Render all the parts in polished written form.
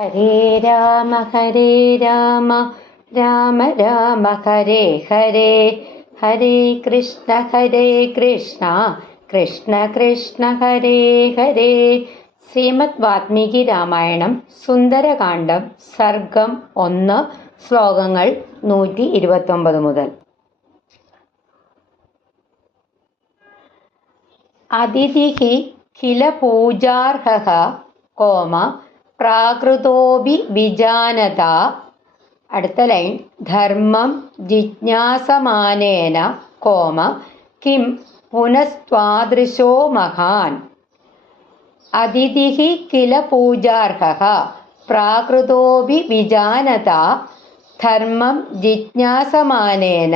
ഹരേ രാമ രാമ രാമ ഹരേ ഹരേ, ഹരേ കൃഷ്ണ കൃഷ്ണ കൃഷ്ണ ഹരേ ഹരേ. ശ്രീമദ് വാത്മീകി രാമായണം സുന്ദരകാന്ഡം സർഗം 1 ശ്ലോകങ്ങൾ 129 മുതൽ. അതിഥിഃ കില പൂജാർഹഃ കോമ പ്രാകൃതോപി വിജാനത. അടുത്ത ലൈൻ, ധർമ്മം ജിജ്ഞാസമാനേന കോമ കിം പുനസ്ത്വാദൃശോ മഹാൻ. അതിഥിഃ കില പൂജാർഹഃ പ്രാകൃതോപി വിജാനത ധർമ്മം ജിജ്ഞാസമാനേന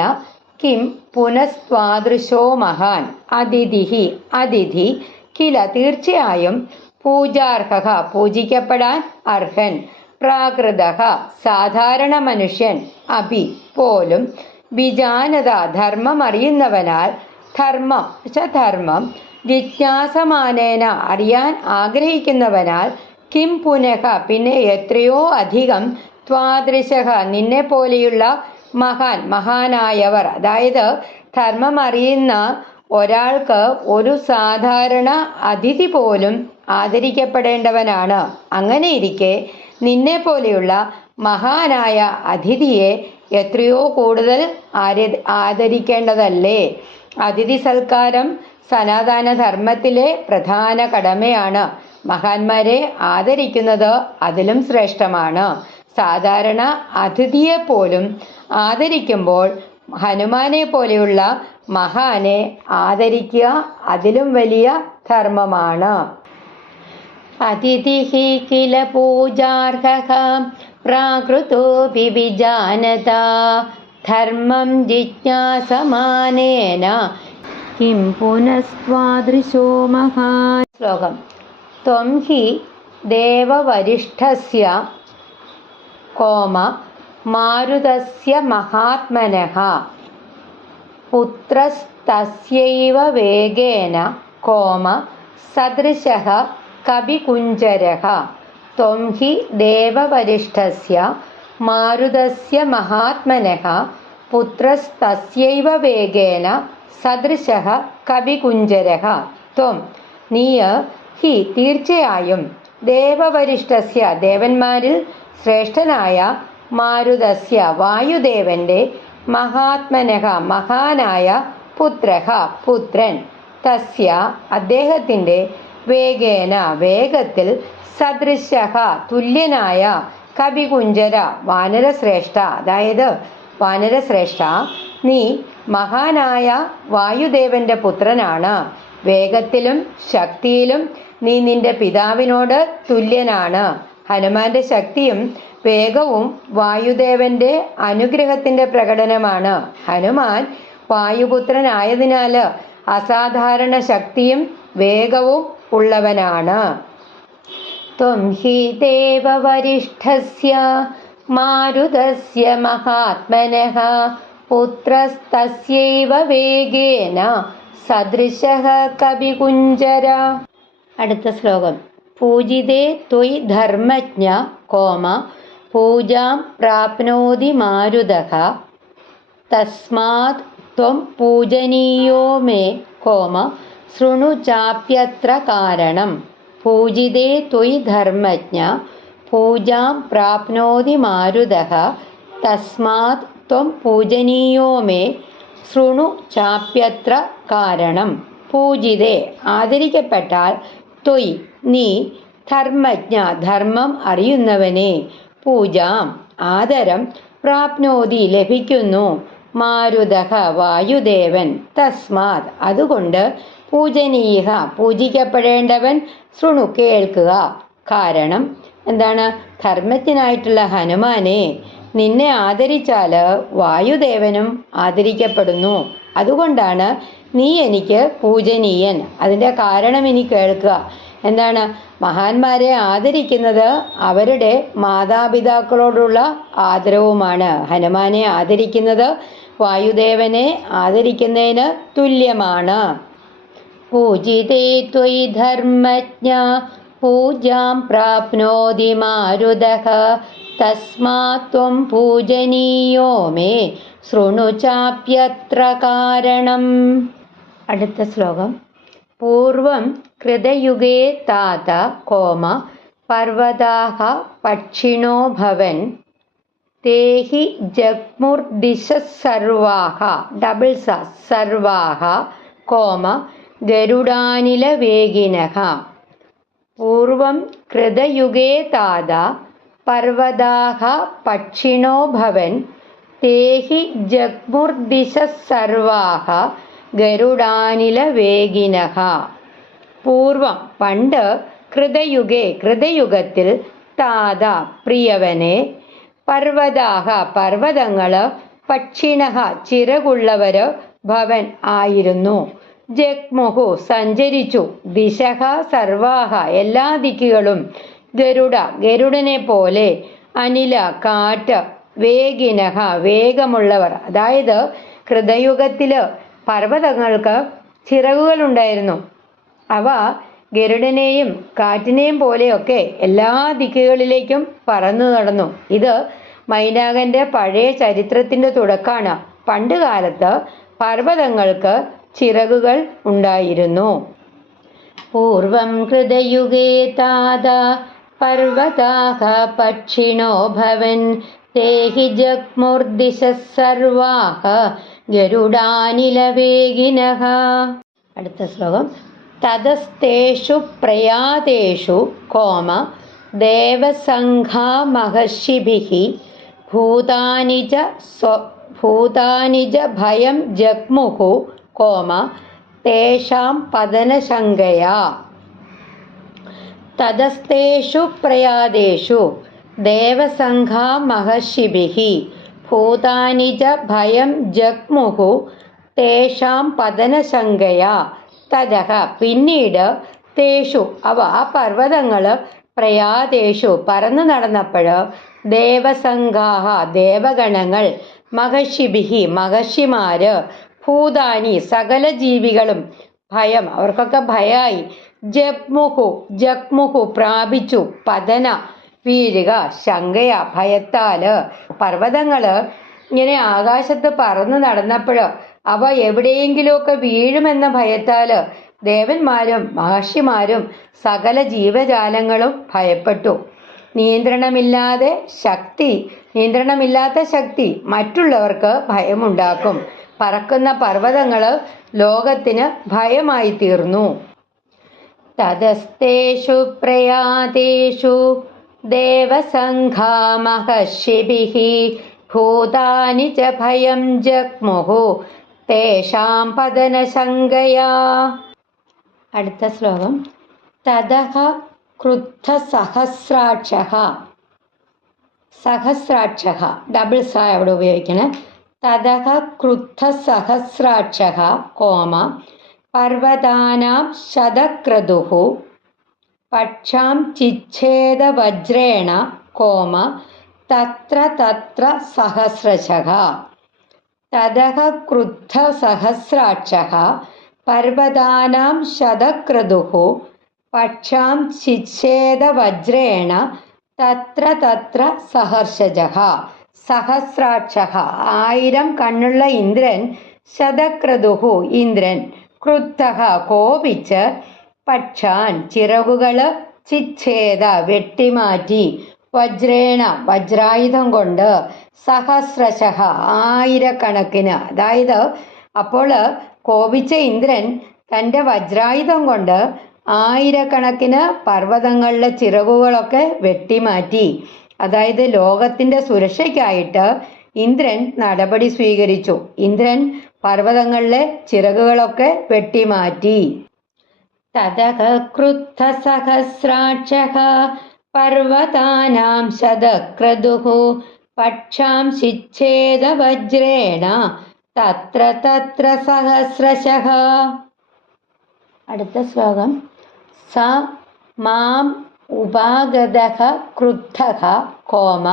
കിം പുനസ്ത്വാദൃശോ മഹാൻ. അതിഥി കില തീർച്ചയായും, പൂജാർഹഃ പൂജിക്കപ്പെടാൻ അർഹൻ, പ്രാകൃതഃ സാധാരണ മനുഷ്യൻ, അഭി പോലും, വിജാനത ധർമ്മം അറിയുന്നവനാൽ, ധർമ്മം ജിജ്ഞാസമാനേന അറിയാൻ ആഗ്രഹിക്കുന്നവനാൽ, കിം പുനഃ പിന്നെ എത്രയോ അധികം, ത്വാദൃശഃ നിന്നെ പോലെയുള്ള മഹാനായവർ, അതായത് ധർമ്മം അറിയുന്ന ഒരാൾക്ക് ഒരു സാധാരണ അതിഥി പോലും ആദരിക്കപ്പെടേണ്ടവനാണ്. അങ്ങനെയിരിക്കെ നിന്നെ പോലെയുള്ള മഹാനായ അതിഥിയെ എത്രയോ കൂടുതൽ ആദരിക്കേണ്ടതല്ലേ. അതിഥി സൽക്കാരം സനാതന ധർമ്മത്തിലെ പ്രധാന കടമയാണ്. മഹാന്മാരെ ആദരിക്കുന്നത് അതിലും ശ്രേഷ്ഠമാണ്. സാധാരണ അതിഥിയെ പോലും ആദരിക്കുമ്പോൾ ഹനുമാനെ പോലെയുള്ള മഹാനെ ആദരിക്കുക അതിലും വലിയ ധർമ്മമാണ്. അതിഥിഃ കില പൂജാർഹഃ പ്രാകൃതോപി വിജാനത ധർമ്മം ജിജ്ഞാസമാനേന കിം പുനസ്ത്വാദൃശോ മഹാൻ. ശ്ലോകം. ത്വം ഹി ദേവവരിഷ്ഠസ്യ കോമ മാരുതസ്യ മഹാത്മനഃ പുത്രസ്തസ്യൈവ വേഗേന കോമ സദൃശഃ കവികുഞ്ചരഃ. ത്വം ഹി ദേവവരിഷ്ഠസ്യ മാരുതസ്യ മഹാത്മനഃ പുത്രസ്തസ്യൈവ വേഗേന സദൃശഃ കവികുഞ്ചരഃ. ത്വം നീയ്, ഹി തീർച്ചയായും, ദേവവരിഷ്ഠസ്യ ദേവന്മാരിൽ ശ്രേഷ്ഠനായ, മാരുതസ്യ വായുദേവന്റെ, മഹാത്മനഃ മഹാനായ, പുത്രൻ, തസ്യ അദ്ദേഹത്തിന്റെ, വേഗേന വേഗത്തിൽ, സദൃശഃ തുല്യനായ, കവികുഞ്ചര വാനരശ്രേഷ്ഠ, അതായത് വാനരശ്രേഷ്ഠ, നീ മഹാനായ വായുദേവന്റെ പുത്രനാണ്. വേഗത്തിലും ശക്തിയിലും നീ നിന്റെ പിതാവിനോട് തുല്യനാണ്. ഹനുമാന്റെ ശക്തിയും വേഗവും വായുദേവന്റെ അനുഗ്രഹത്തിന്റെ പ്രകടനമാണ്. ഹനുമാൻ വായുപുത്രനായതിനാൽ അസാധാരണ ശക്തിയും വേഗവും ഉള്ളവനാണ്. ത്വം ഹി ദേവവരിഷ്ഠസ്യ മാരുതസ്യ മഹാത്മനഃ പുത്രസ്തസ്യൈവ വേഗേന സദൃശഃ കവികുഞ്ചര. അടുത്ത ശ്ലോകം. പൂജിതേ ത്വയി ധർമ്മജ്ഞ കോമ പൂജാം പ്രാപ്നോതി മാരുതഃ തസ്മാത് ത്വം പൂജനീയോ മേ കോമ ശൃണു ചാപ്യത്ര കാരണം. പൂജിതേ ത്വയി ധർമ്മജ്ഞ പൂജാം പ്രാപ്നോതി മാരുതഃ തസ്മാത് ത്വം പൂജനീയോ മേ ശൃണു ചാപ്യത്ര കാരണം. പൂജിതേ ആദരിക്കപ്പെട്ടാൽ, ത്വയി നീ, ധർമ്മജ്ഞ ധർമ്മം അറിയുന്നവനെ, പൂജാം ആദരം, പ്രാപ്നോതി ലഭിക്കുന്നു, മാരുതഃ വായുദേവൻ, തസ്മാത് അതുകൊണ്ട്, പൂജനീയ പൂജിക്കപ്പെടേണ്ടവൻ, ശൃണു കേൾക്കുക. കാരണം എന്താണ്? ധർമ്മജ്ഞനായിട്ടുള്ള ഹനുമാനെ നിന്നെ ആദരിച്ചാൽ വായുദേവനും ആദരിക്കപ്പെടുന്നു. അതുകൊണ്ടാണ് നീ എനിക്ക് പൂജനീയൻ. അതിൻ്റെ കാരണം ഇനി കേൾക്കുക. എന്താണ്? മഹാന്മാരെ ആദരിക്കുന്നത് അവരുടെ മാതാപിതാക്കളോടുള്ള ആദരവുമാണ്. ഹനുമാനെ ആദരിക്കുന്നത് വായുദേവനെ ആദരിക്കുന്നതിന് തുല്യമാണ്. പൂജിതേ ത്വയി ധർമ്മജ്ഞ പൂജാം പ്രാപ്നോതി മാരുതഃ തസ്മാത് ത്വം പൂജനീയോ മേ ശൃണു ചാപ്യത്ര കാരണം. അടുത്ത ശ്ലോകം. പൂർവം കൃതയുഗേ താത കോമ പർവതാഃ പക്ഷിണോ ഭവൻ തേഹി ജഗ്മുർദിശഃ സർവാഃ സർവാഃ കോമ ഗരുഡാനിലവേഗിനഃ. പൂർവം കൃതയുഗേ താത പർവതാഃ പക്ഷിണോ ഭവൻ തേഹി ജഗ്മുർദിശഃ സർവാഃ ഗരുഡാനിലവേഗിനഃ. പൂർവം പണ്ട്, കൃതയുഗത്തിൽ, താത പ്രിയവനെ, പർവതാഃ പർവതങ്ങള്, പക്ഷിണഃ ചിറകുള്ളവര്, ഭവൻ ആയിരുന്നു, ജഗ്മുഹു സഞ്ചരിച്ചു, ദിശഃ സർവാഃ എല്ലാ ദിക്കുകളും, ഗരുഡനെ പോലെ, അനില കാറ്റ്, വേഗിനഃ വേഗമുള്ളവർ. അതായത് കൃതയുഗത്തില് പർവ്വതങ്ങൾക്ക് ചിറകുകളുണ്ടായിരുന്നു. അവ ഗരുഡനെയും കാറ്റിനെയും പോലെയൊക്കെ എല്ലാ ദിക്കുകളിലേക്കും പറന്നു നടന്നു. ഇത് മൈനാകന്റെ പഴയ ചരിത്രത്തിന്റെ തുടക്കമാണ്. പണ്ട് കാലത്ത് പർവ്വതങ്ങൾക്ക് ചിറകുകൾ ഉണ്ടായിരുന്നു. പൂർവം കൃതയുഗേ താത പർവതാഃ പക്ഷിണോ ഭവൻ തേഹി ജഗ്മുർദിശഃ സർവാഃ ഗരുഡാനിലവേഗിനഃ. അടുത്ത ശ്ലോകം. തതസ്തേഷു പ്രയാതേഷു കോമ ദേവസംഘാ മഹർഷിഭിഃ ഭൂതാനി ച ഭയം ജഗ്മുഹു കോമ തേഷാം പതനശങ്കയാ. തതസ്തേഷു പ്രയാതേഷു ദേവസംഘാ മഹർഷിഭിഃ ഭൂതാനി ച ഭയം ജഗ്മുഹു തേഷാം പതനശങ്കയാ. തതഃ പിന്നീട്, തേഷു അവ പർവ്വതങ്ങൾ, പ്രയാതേഷു പറന്നു നടന്നപ്പോൾ, ദേവസംഘാഹ ദേവഗണങ്ങൾ, മഹർഷിഭിഃ മഹർഷിമാര്, ഭൂതാനി സകല ജീവികളും, ഭയം അവർക്കൊക്കെ ഭയായി, ജഗ്മുഹു പ്രാപിച്ചു, പതന വീഴുക, ശങ്കയ ഭയത്താല്. പർവ്വതങ്ങള് ഇങ്ങനെ ആകാശത്ത് പറന്നു നടന്നപ്പോൾ അവ എവിടെയെങ്കിലുമൊക്കെ വീഴുമെന്ന ഭയത്താല് ദേവന്മാരും മഹർഷിമാരും സകല ജീവജാലങ്ങളും ഭയപ്പെട്ടു. നിയന്ത്രണമില്ലാത്ത ശക്തി മറ്റുള്ളവർക്ക് ഭയമുണ്ടാക്കും. പറക്കുന്ന പർവ്വതങ്ങള് ലോകത്തിന് ഭയമായി തീർന്നു. തതസ്തേഷു പ്രയാതേഷു ദേവസംഘാ മഹർഷിഭിഃ ഭൂതാനി ച ഭയം ജഗ്മുഹു തേഷാം പതനശങ്കയാ. അടുത്ത ശ്ലോകം. തതഃ ക്രുദ്ധസഹസ്രാക്ഷഃ ഡബിൾ സ അവിടെ ഉപയോഗിക്കണം. തതഃ ക്രുദ്ധസഹസ്രാക്ഷഃ കോമ പർവതാനാം ശതക്രതുഃ പക്ഷാം ചിച്ഛേദ വജ്രേണ കോമ തത്ര സഹസ്രശഃ. തതഃ ക്രുദ്ധസഹസ്രാക്ഷഃ പർവതാനാം ശതക്രതുഃ പക്ഷാം ചിച്ഛേദ വജ്രേണ തത്ര സഹർഷജഃ. സഹസ്രാക്ഷഃ 1000 കണ്ണുള്ള ഇന്ദ്രൻ, ശതക്രതുഃ ഇന്ദ്രൻ, ക്രുദ്ധഃ കോപിച്ച്, പക്ഷാൻ ചിറകുകള്, ചിച്ഛേദ വെട്ടിമാറ്റി, വജ്രേണ വജ്രായുധം കൊണ്ട്, സഹസ്രശഃ 1000കണക്കിന്. അതായത് അപ്പോൾ കോപിച്ച ഇന്ദ്രൻ തൻ്റെ വജ്രായുധം കൊണ്ട് 1000കണക്കിന് പർവ്വതങ്ങളിലെ ചിറകുകളൊക്കെ വെട്ടിമാറ്റി. അതായത് ലോകത്തിൻ്റെ സുരക്ഷയ്ക്കായിട്ട് ഇന്ദ്രൻ നടപടി സ്വീകരിച്ചു. ഇന്ദ്രൻ പർവ്വതങ്ങളിലെ ചിറകുകളൊക്കെ വെട്ടിമാറ്റി. തതഃ ക്രുദ്ധസഹസ്രാക്ഷഃ പർവതാനാം ശതക്രതുഃ പക്ഷാം ചിച്ഛേദ വജ്രേണ തത്ര സഹസ്രശഃ. അടുത്ത ശ്ലോകം. സ മാം ഉപാഗതഃ ക്രുദ്ധഃ കോമ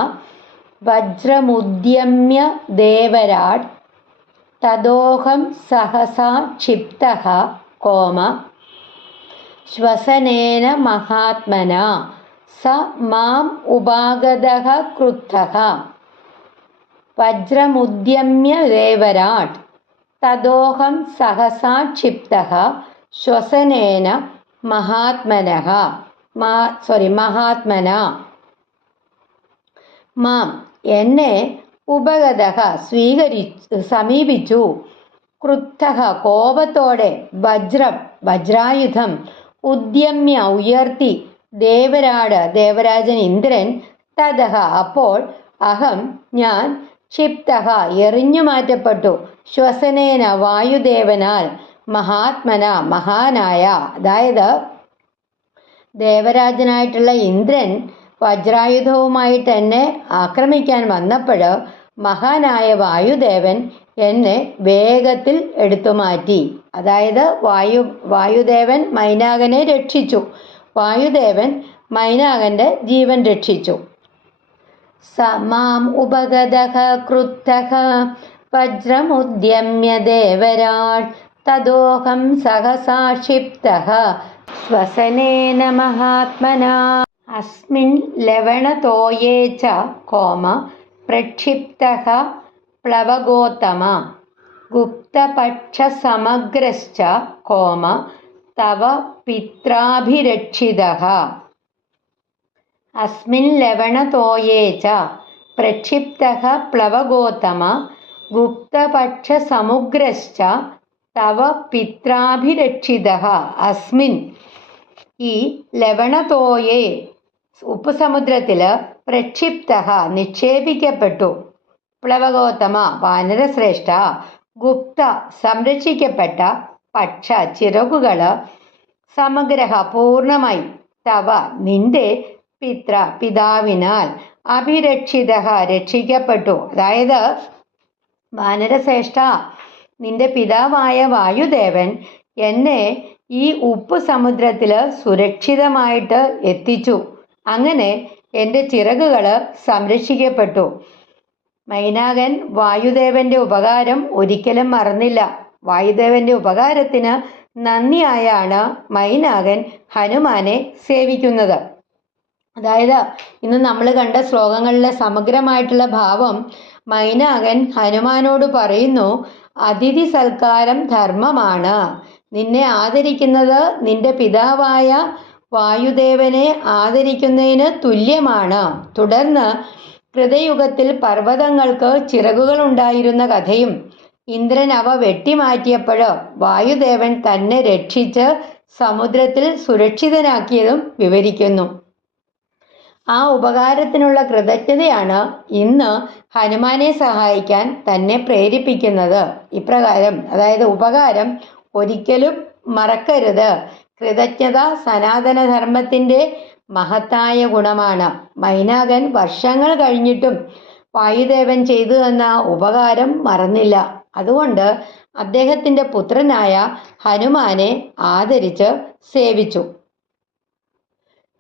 വജ്രമുദ്യമ്യ ദേവരാട് തദോഹം സഹസാ ക്ഷിപ്തഃ കോമ ശ്വസനേന മഹാത്മനാ സ മാം ഉപാഗതഃ ക്രുദ്ധഃ വജ്രമുദ്യമ്യ ദേവരാട് തദോഹം സഹസാ ക്ഷിപ്തഃ ശ്വസനേന മഹാത്മനാ മാം എന്നെ ഉപഗതഃ സമീപിച്ചു ക്രുദ്ധഃ കോപത്തോടെ വജ്രായുധം ഉദ്യമ്യ ഉയർത്തി ദേവരാജൻ ഇന്ദ്രൻ തതഃ അപ്പോൾ അഹം ഞാൻ ക്ഷിപ്തഃ എറിഞ്ഞു മാറ്റപ്പെട്ടു ശ്വസനേന വായുദേവനാൽ മഹാനായ അതായത് ദേവരാജനായിട്ടുള്ള ഇന്ദ്രൻ വജ്രായുധവുമായിട്ട് എന്നെ ആക്രമിക്കാൻ വന്നപ്പോൾ മഹാനായ വായുദേവൻ എന്നെ വേഗത്തിൽ എടുത്തു മാറ്റി. അതായത് വായുദേവൻ മൈനാകനെ രക്ഷിച്ചു. വായുദേവൻ മൈനാകന്റെ ജീവൻ രക്ഷിച്ചു. സ മാം ഉപഗതഃ ക്രുദ്ധഃ വജ്രമുദ്യമ്യ ദേവരാട് തദോഹം സഹസാ ക്ഷിപ്തഃ ശ്വസനേന മഹാത്മനാ അസ്മിൻ ലവണതോയേ ച പ്രക്ഷിപ്തഃ പ്ലവഗോത്തമ ഗുപ്തപക്ഷസമഗ്രശ്ച തവ പിത്രാഭിരക്ഷിതഃ. അസ്മിൻ ലവണതോയേ ച പ്രക്ഷിപ്തഃ പ്ലവഗോത്തമ ഗുപ്തപക്ഷസമുഗ്രശ്ച തവ പിത്രാഭിരക്ഷിതഃ. അസ്മിൻ ഈ ലവണതോയേ ഉപ്പ് സമുദ്രത്തിൽ പ്രക്ഷിപ്തഃ നിക്ഷേപിക്കപ്പെട്ടു പ്ലവഗോത്തമ വാനരശ്രേഷ്ഠ ഗുപ്ത സംരക്ഷിക്കപ്പെട്ട പക്ഷ ചിറകുകള് സമഗ്രഹ പൂർണ്ണമായി തവ നിന്റെ പിതാവിനാൽ അഭിരക്ഷിത രക്ഷിക്കപ്പെട്ടു. അതായത് വാനരശ്രേഷ്ഠ നിന്റെ പിതാവായ വായുദേവൻ എന്നെ ഈ ഉപ്പ് സമുദ്രത്തിൽ സുരക്ഷിതമായിട്ട് എത്തിച്ചു. അങ്ങനെ എൻ്റെ ചിറകുകൾ സംരക്ഷിക്കപ്പെട്ടു. മൈനാകൻ വായുദേവന്റെ ഉപകാരം ഒരിക്കലും മറന്നില്ല. വായുദേവന്റെ ഉപകാരത്തിന് നന്ദിയായാണ് മൈനാകൻ ഹനുമാനെ സേവിക്കുന്നത്. അതായത് ഇന്ന് നമ്മൾ കണ്ട ശ്ലോകങ്ങളിലെ സമഗ്രമായിട്ടുള്ള ഭാവം മൈനാകൻ ഹനുമാനോട് പറയുന്നു, അതിഥി സൽക്കാരം ധർമ്മമാണ്. നിന്നെ ആദരിക്കുന്നത് നിന്റെ പിതാവായ വായുദേവനെ ആദരിക്കുന്നതിന് തുല്യമാണ്. തുടർന്ന് കൃതയുഗത്തിൽ പർവ്വതങ്ങൾക്ക് ചിറകുകളുണ്ടായിരുന്ന കഥയും ഇന്ദ്രൻ അവ വെട്ടിമാറ്റിയപ്പോൾ വായുദേവൻ തന്നെ രക്ഷിച്ച് സമുദ്രത്തിൽ സുരക്ഷിതനാക്കിയതും വിവരിക്കുന്നു. ആ ഉപകാരത്തിനുള്ള കൃതജ്ഞതയാണ് ഇന്ന് ഹനുമാനെ സഹായിക്കാൻ തന്നെ പ്രേരിപ്പിക്കുന്നത്. ഇപ്രകാരം അതായത് ഉപകാരം ഒരിക്കലും മറക്കരുത്. കൃതജ്ഞത സനാതനധർമ്മത്തിൻ്റെ മഹത്തായ ഗുണമാണ്. മൈനാകൻ വർഷങ്ങൾ കഴിഞ്ഞിട്ടും വായുദേവൻ ചെയ്തു തന്ന ഉപകാരം മറന്നില്ല. അതുകൊണ്ട് അദ്ദേഹത്തിൻ്റെ പുത്രനായ ഹനുമാനെ ആദരിച്ച് സേവിച്ചു.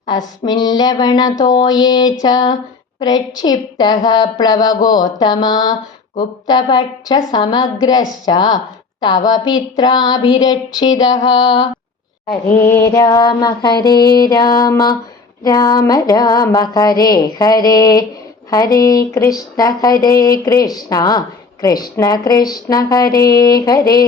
അസ്മിൻ ലവണതോയേ ച പ്രക്ഷിപ്തഃ പ്ലവഗോത്തമ ഗുപ്തപക്ഷസമഗ്രശ്ച തവ പിത്രാഭിരക്ഷിതഃ. ഹരേ രാമ രാമ രാമ ഹരേ ഹരേ, ഹരേ കൃഷ്ണ കൃഷ്ണ കൃഷ്ണ ഹരേ ഹരേ.